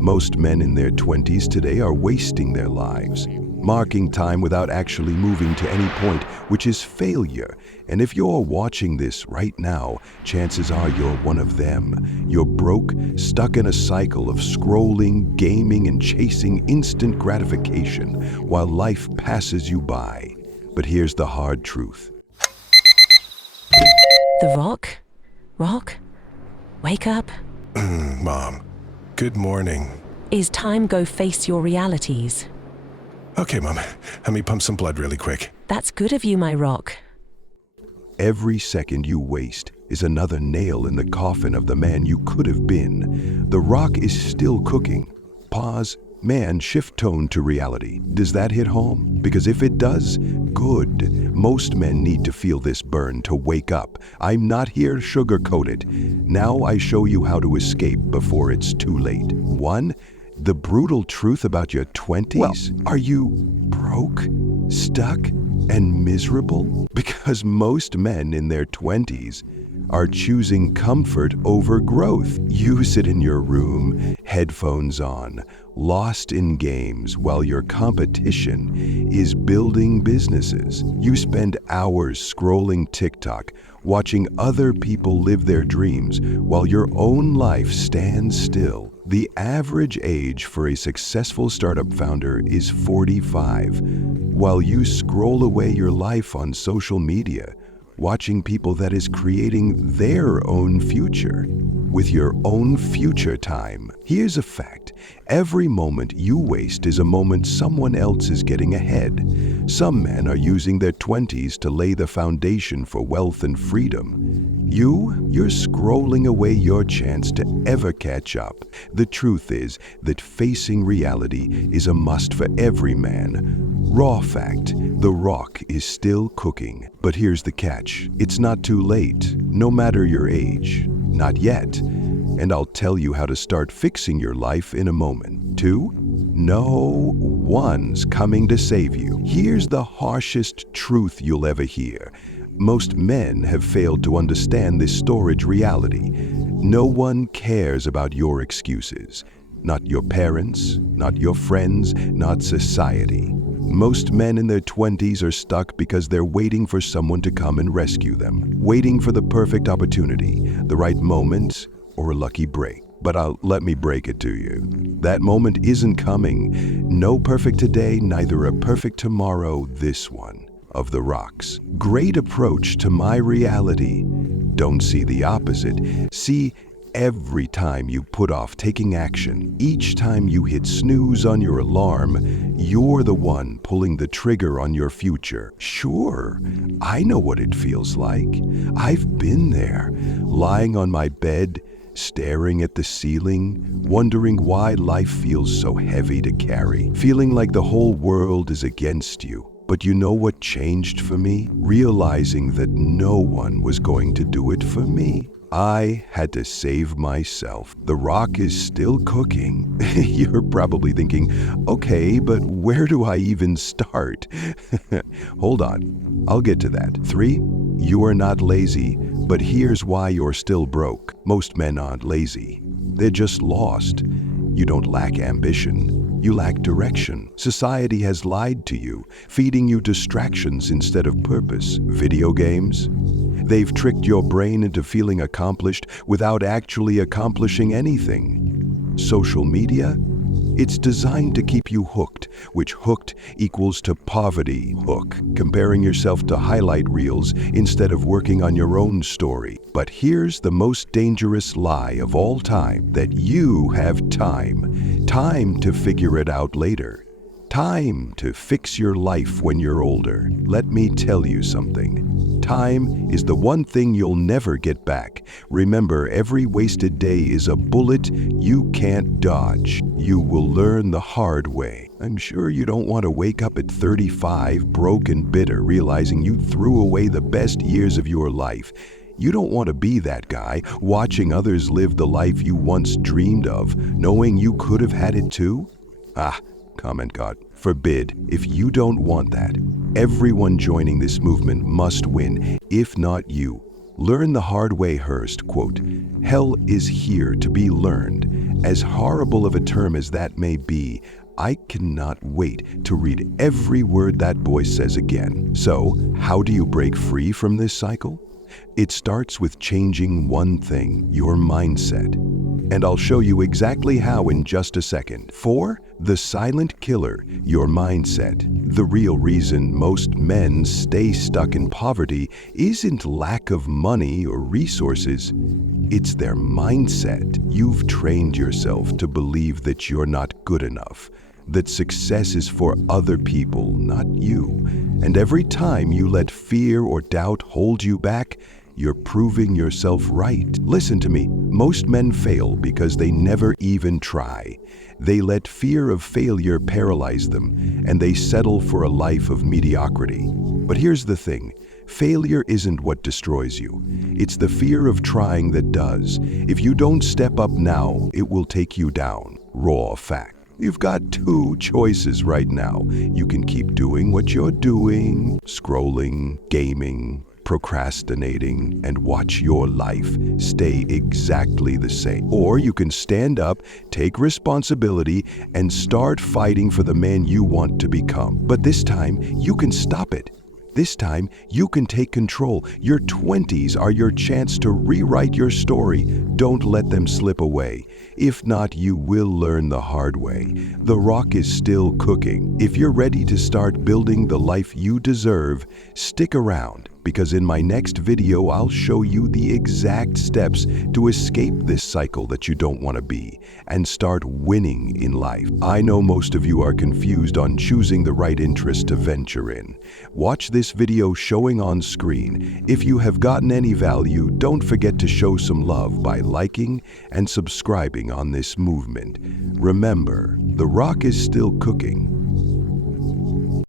Most men in their 20s today are wasting their lives, marking time without actually moving to any point, which is failure. And if you're watching this right now, chances are you're one of them. You're broke, stuck in a cycle of scrolling, gaming, and chasing instant gratification while life passes you by. But here's the hard truth. The Rock? Rock? Wake up. Mom, good morning. Is time go face your realities? Okay, Mom, let me pump some blood really quick. That's good of you, my Rock. Every second you waste is another nail in the coffin of the man you could have been. The Rock is still cooking. Pause. Man, shift tone to reality. Does that hit home? Because if it does, good. Most men need to feel this burn to wake up. I'm not here to sugarcoat it. Now I show you how to escape before it's too late. 1. The brutal truth about your 20s? Are you broke, stuck, and miserable? Because most men in their 20s are choosing comfort over growth. You sit in your room, headphones on, lost in games while your competition is building businesses. You spend hours scrolling TikTok, watching other people live their dreams while your own life stands still. The average age for a successful startup founder is 45, while you scroll away your life on social media, watching people that is creating their own future with your own future time. Here's a fact. Every moment you waste is a moment someone else is getting ahead. Some men are using their 20s to lay the foundation for wealth and freedom. You're scrolling away your chance to ever catch up. The truth is that facing reality is a must for every man. Raw fact, The Rock is still cooking. But here's the catch. It's not too late, no matter your age. Not yet. And I'll tell you how to start fixing your life in a moment. 2. No one's coming to save you. Here's the harshest truth you'll ever hear. Most men have failed to understand this storage reality. No one cares about your excuses. Not your parents, not your friends, not society. Most men in their 20s are stuck because they're waiting for someone to come and rescue them, waiting for the perfect opportunity, the right moment, or a lucky break. But let me break it to you. That moment isn't coming. No perfect today, neither a perfect tomorrow, this one of The Rock's. Great approach to my reality. Don't see the opposite. See every time you put off taking action, each time you hit snooze on your alarm, you're the one pulling the trigger on your future. Sure, I know what it feels like. I've been there, lying on my bed, staring at the ceiling, wondering why life feels so heavy to carry, feeling like the whole world is against you. But you know what changed for me? Realizing that no one was going to do it for me. I had to save myself. The Rock is still cooking. You're probably thinking, okay, but where do I even start? Hold on, I'll get to that. 3, you are not lazy, but here's why you're still broke. Most men aren't lazy. They're just lost. You don't lack ambition. You lack direction. Society has lied to you, feeding you distractions instead of purpose. Video games? They've tricked your brain into feeling accomplished without actually accomplishing anything. Social media? It's designed to keep you hooked, which hooked equals to poverty hook, comparing yourself to highlight reels instead of working on your own story. But here's the most dangerous lie of all time, that you have time. Time to figure it out later. Time to fix your life when you're older. Let me tell you something. Time is the one thing you'll never get back. Remember, every wasted day is a bullet you can't dodge. You will learn the hard way. I'm sure you don't want to wake up at 35, broke and bitter, realizing you threw away the best years of your life. You don't want to be that guy, watching others live the life you once dreamed of, knowing you could have had it too? Comment God forbid. If you don't want that, everyone joining this movement must win. If not you, Learn the hard way, Hurst, quote, "Hell is here to be learned. As horrible of a term as that may be, I cannot wait to read every word that boy says again." So, how do you break free from this cycle? It starts with changing one thing, your mindset. And I'll show you exactly how in just a second. 4. The silent killer, your mindset. The real reason most men stay stuck in poverty isn't lack of money or resources. It's their mindset. You've trained yourself to believe that you're not good enough, that success is for other people, not you. And every time you let fear or doubt hold you back, you're proving yourself right. Listen to me, most men fail because they never even try. They let fear of failure paralyze them, and they settle for a life of mediocrity. But here's the thing, failure isn't what destroys you. It's the fear of trying that does. If you don't step up now, it will take you down. Raw fact. You've got 2 choices right now. You can keep doing what you're doing, scrolling, gaming, procrastinating, and watch your life stay exactly the same. Or you can stand up, take responsibility, and start fighting for the man you want to become. But this time, you can stop it. This time, you can take control. Your 20s are your chance to rewrite your story. Don't let them slip away. If not, you will learn the hard way. The rock is still cooking. If you're ready to start building the life you deserve, stick around, because in my next video, I'll show you the exact steps to escape this cycle that you don't want to be and start winning in life. I know most of you are confused on choosing the right interest to venture in. Watch this video showing on screen. If you have gotten any value, don't forget to show some love by liking and subscribing on this movement. Remember, the rock is still cooking.